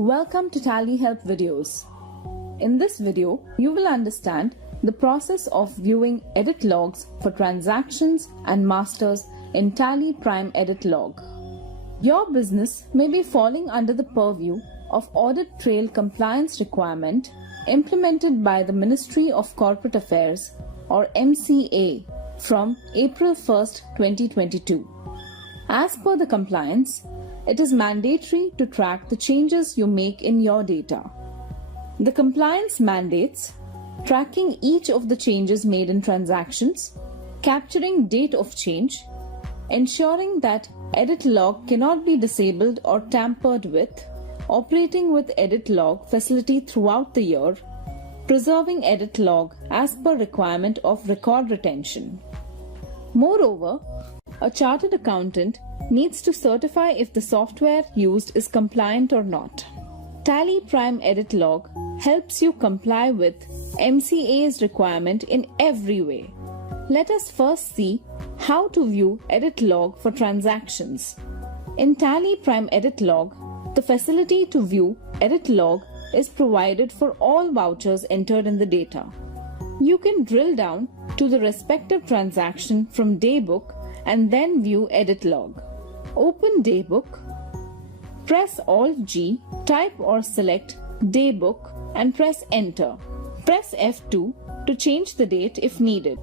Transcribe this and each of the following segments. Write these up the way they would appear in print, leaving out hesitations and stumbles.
Welcome to Tally Help videos. In this video, you will understand the process of viewing edit logs for transactions and masters in TallyPrime Edit Log. Your business may be falling under the purview of Audit Trail Compliance requirement implemented by the Ministry of Corporate Affairs or MCA from April 1st, 2022. As per the compliance, it is mandatory to track the changes you make in your data. The compliance mandates tracking each of the changes made in transactions, capturing date of change, ensuring that edit log cannot be disabled or tampered with, operating with edit log facility throughout the year, preserving edit log as per requirement of record retention. Moreover, a chartered accountant needs to certify if the software used is compliant or not. TallyPrime Edit Log helps you comply with MCA's requirement in every way. Let us first see how to view edit log for transactions. In TallyPrime Edit Log, the facility to view edit log is provided for all vouchers entered in the data. You can drill down to the respective transaction from Daybook and then view edit log. Open Daybook, press Alt-G, type or select Daybook and press Enter. Press F2 to change the date if needed.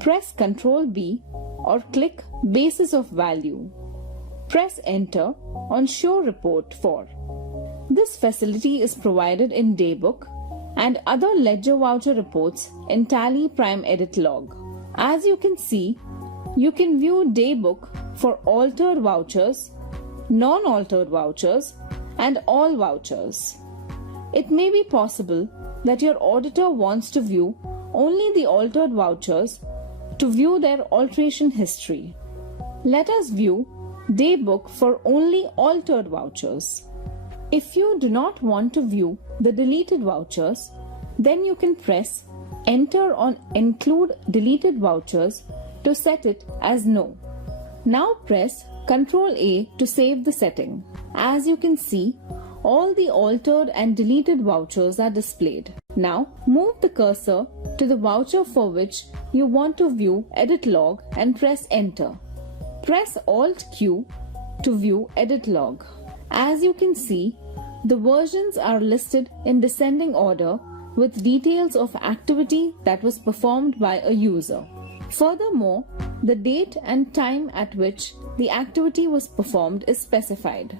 Press Ctrl-B or click Basis of Value. Press Enter on Show Report for. This facility is provided in Daybook and other ledger voucher reports in TallyPrime Edit Log. As you can see, you can view Daybook for altered vouchers, non-altered vouchers, and all vouchers. It may be possible that your auditor wants to view only the altered vouchers to view their alteration history. Let us view Daybook for only altered vouchers. If you do not want to view the deleted vouchers, then you can press Enter on Include Deleted Vouchers to set it as No. Now press Ctrl-A to save the setting. As you can see, all the altered and deleted vouchers are displayed. Now move the cursor to the voucher for which you want to view edit log and press Enter. Press Alt-Q to view edit log. As you can see, the versions are listed in descending order with details of activity that was performed by a user. Furthermore, the date and time at which the activity was performed is specified.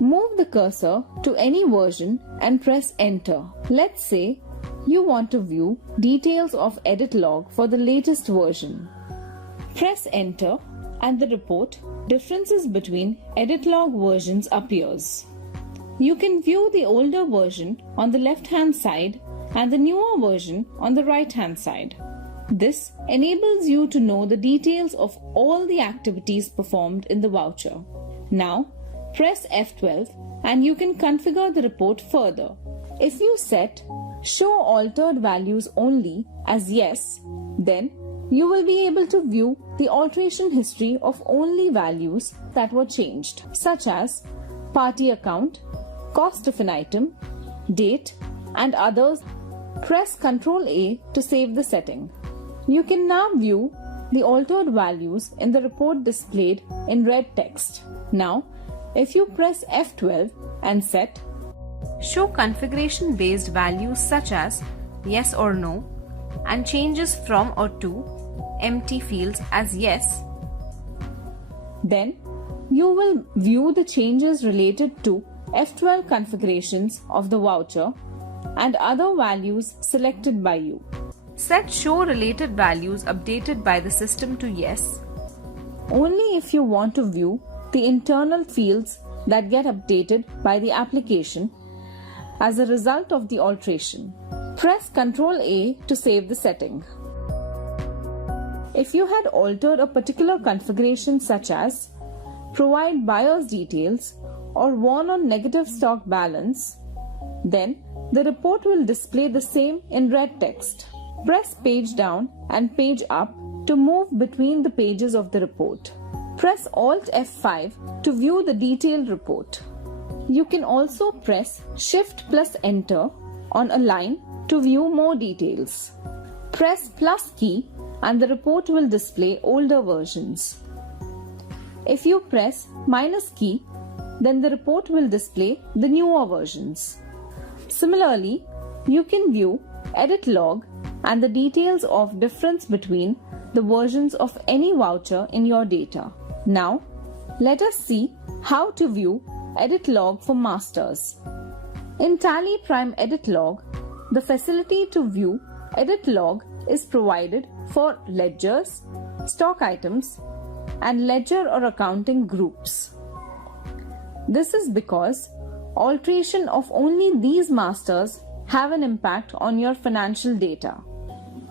Move the cursor to any version and press Enter. Let's say you want to view details of edit log for the latest version. Press Enter and the report Differences between edit log versions appears. You can view the older version on the left-hand side and the newer version on the right-hand side. This enables you to know the details of all the activities performed in the voucher. Now, press F12 and you can configure the report further. If you set Show Altered Values Only as Yes, then you will be able to view the alteration history of only values that were changed, such as party account, cost of an item, date, and others. Press Ctrl-A to save the setting. You can now view the altered values in the report displayed in red text. Now, if you press F12 and set Show Configuration Based Values such as Yes or No and changes from or to empty fields as Yes, then you will view the changes related to F12 configurations of the voucher and other values selected by you. Set Show Related Values Updated by the System to Yes only if you want to view the internal fields that get updated by the application as a result of the alteration. Press Ctrl-A to save the setting. If you had altered a particular configuration such as Provide Buyer's Details or Warn on Negative Stock Balance, then the report will display the same in red text. Press Page Down and Page Up to move between the pages of the report. Press Alt F5 to view the detailed report. You can also press Shift plus Enter on a line to view more details. Press plus key and the report will display older versions. If you press minus key, then the report will display the newer versions. Similarly, you can view Edit Log and the details of difference between the versions of any voucher in your data. Now, let us see how to view Edit Log for masters. In TallyPrime Edit Log, the facility to view Edit Log is provided for ledgers, stock items, and ledger or accounting groups. This is because alteration of only these masters have an impact on your financial data.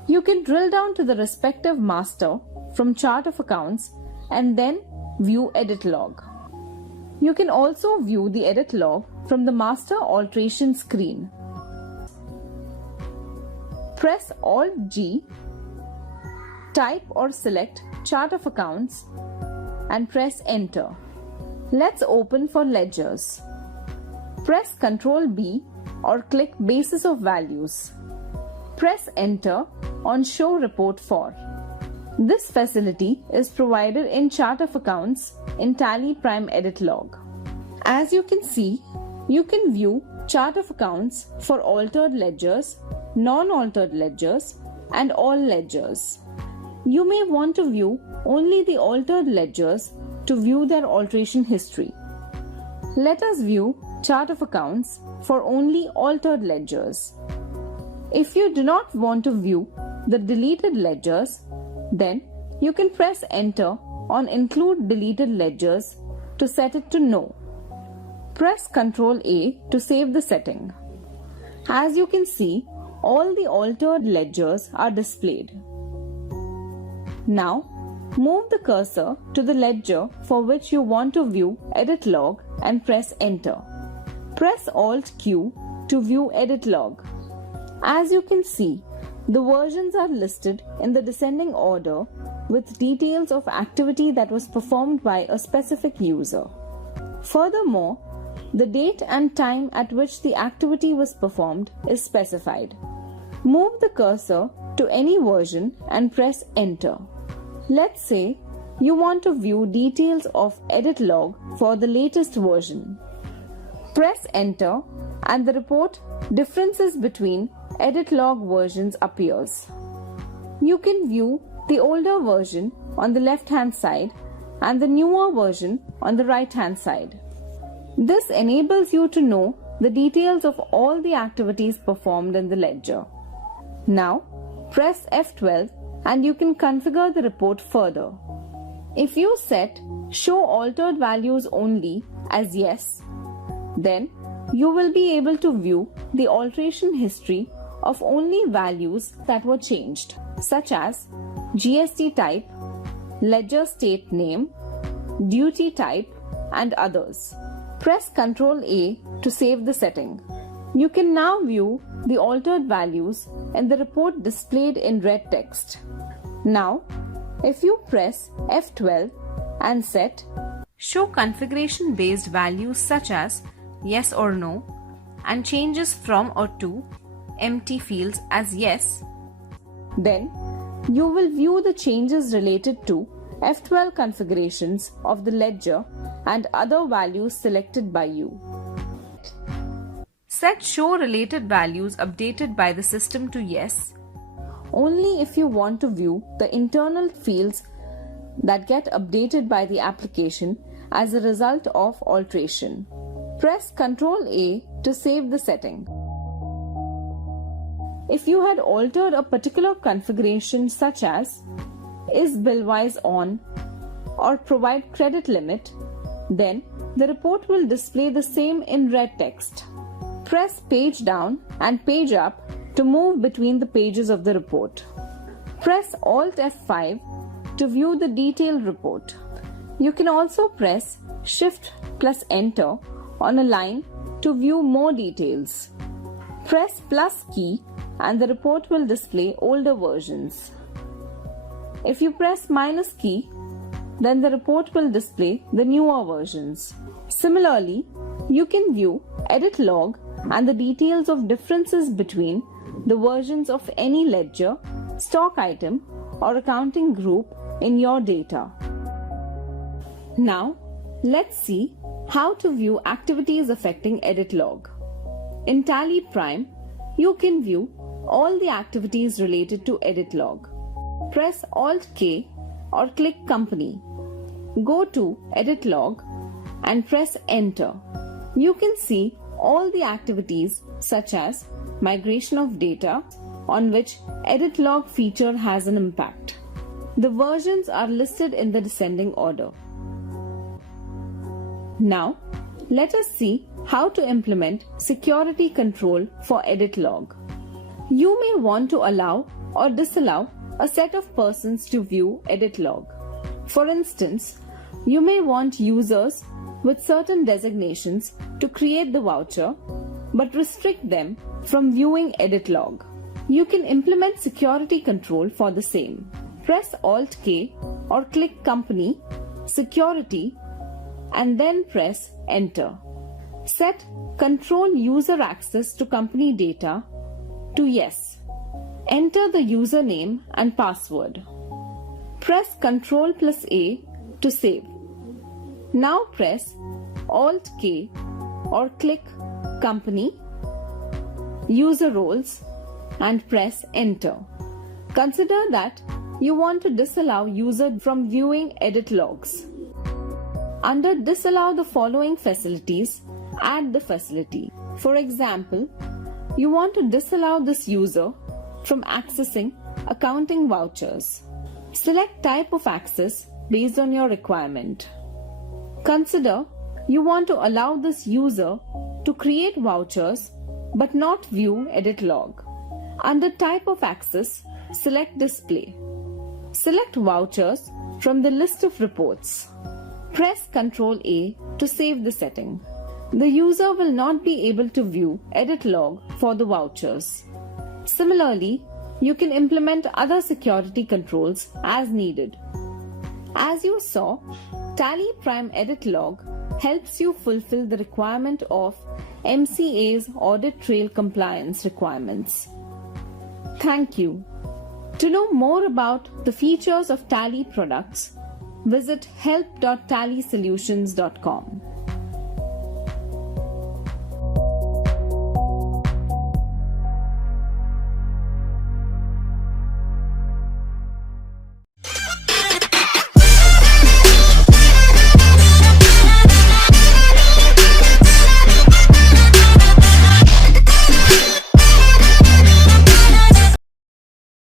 You can drill down to the respective master from Chart of Accounts and then view Edit Log. You can also view the Edit Log from the Master Alteration screen. Press Alt-G, type or select Chart of Accounts and press Enter. Let's open for ledgers. Press Ctrl-B or click Basis of Values. Press Enter on Show Report For. This facility is provided in Chart of Accounts in TallyPrime Edit Log. As you can see, you can view Chart of Accounts for altered ledgers, non-altered ledgers, and all ledgers. You may want to view only the altered ledgers to view their alteration history. Let us view Chart of Accounts for only altered ledgers. If you do not want to view the deleted ledgers, then you can press Enter on Include Deleted Ledgers to set it to No. Press Ctrl-A to save the setting. As you can see, all the altered ledgers are displayed. Now, move the cursor to the ledger for which you want to view Edit Log and press Enter. Press Alt-Q to view Edit Log. As you can see, the versions are listed in the descending order with details of activity that was performed by a specific user. Furthermore, the date and time at which the activity was performed is specified. Move the cursor to any version and press Enter. Let's say you want to view details of Edit Log for the latest version. Press Enter and the report Differences Between Edit Log Versions appears. You can view the older version on the left-hand side and the newer version on the right-hand side. This enables you to know the details of all the activities performed in the ledger. Now, press F12 and you can configure the report further. If you set Show Altered Values Only as Yes, then you will be able to view the alteration history of only values that were changed, such as GST type, ledger state name, duty type, and others. Press Ctrl-A to save the setting. You can now view the altered values in the report displayed in red text. Now, if you press F12 and set Show Configuration Based Values such as Yes or No and changes from or to empty fields as Yes, then you will view the changes related to F12 configurations of the ledger and other values selected by you. Set Show Related Values Updated by the System to Yes only if you want to view the internal fields that get updated by the application as a result of alteration. Press Ctrl-A to save the setting. If you had altered a particular configuration such as Is Billwise On or Provide Credit Limit, then the report will display the same in red text. Press Page Down and Page Up to move between the pages of the report. Press Alt F5 to view the detailed report. You can also press Shift plus Enter on a line to view more details. Press plus key and the report will display older versions. If you press minus key, then the report will display the newer versions. Similarly, you can view Edit Log and the details of differences between the versions of any ledger, stock item, or accounting group in your data. Now, let's see how to view activities affecting Edit Log. In TallyPrime, you can view all the activities related to Edit Log. Press Alt-K or click Company. Go to Edit Log and press Enter. You can see all the activities such as migration of data on which Edit Log feature has an impact. The versions are listed in the descending order. Now, let us see how to implement security control for Edit Log. You may want to allow or disallow a set of persons to view Edit Log. For instance, you may want users with certain designations to create the voucher, but restrict them from viewing Edit Log. You can implement security control for the same. Press Alt-K or click Company, Security, and then press Enter. Set Control User Access to Company Data to Yes. Enter the username and password. Press Ctrl+A to save. Now press Alt-K or click Company, User Roles, and press Enter. Consider that you want to disallow user from viewing Edit Logs. Under Disallow the following facilities, add the facility. For example, you want to disallow this user from accessing accounting vouchers. Select type of access based on your requirement. Consider you want to allow this user to create vouchers but not view Edit Log. Under Type of Access, select Display. Select Vouchers from the list of reports. Press Ctrl-A to save the setting. The user will not be able to view Edit Log for the vouchers. Similarly, you can implement other security controls as needed. As you saw, TallyPrime Edit Log helps you fulfill the requirement of MCA's audit trail compliance requirements. Thank you. To know more about the features of Tally products, visit help.tallysolutions.com.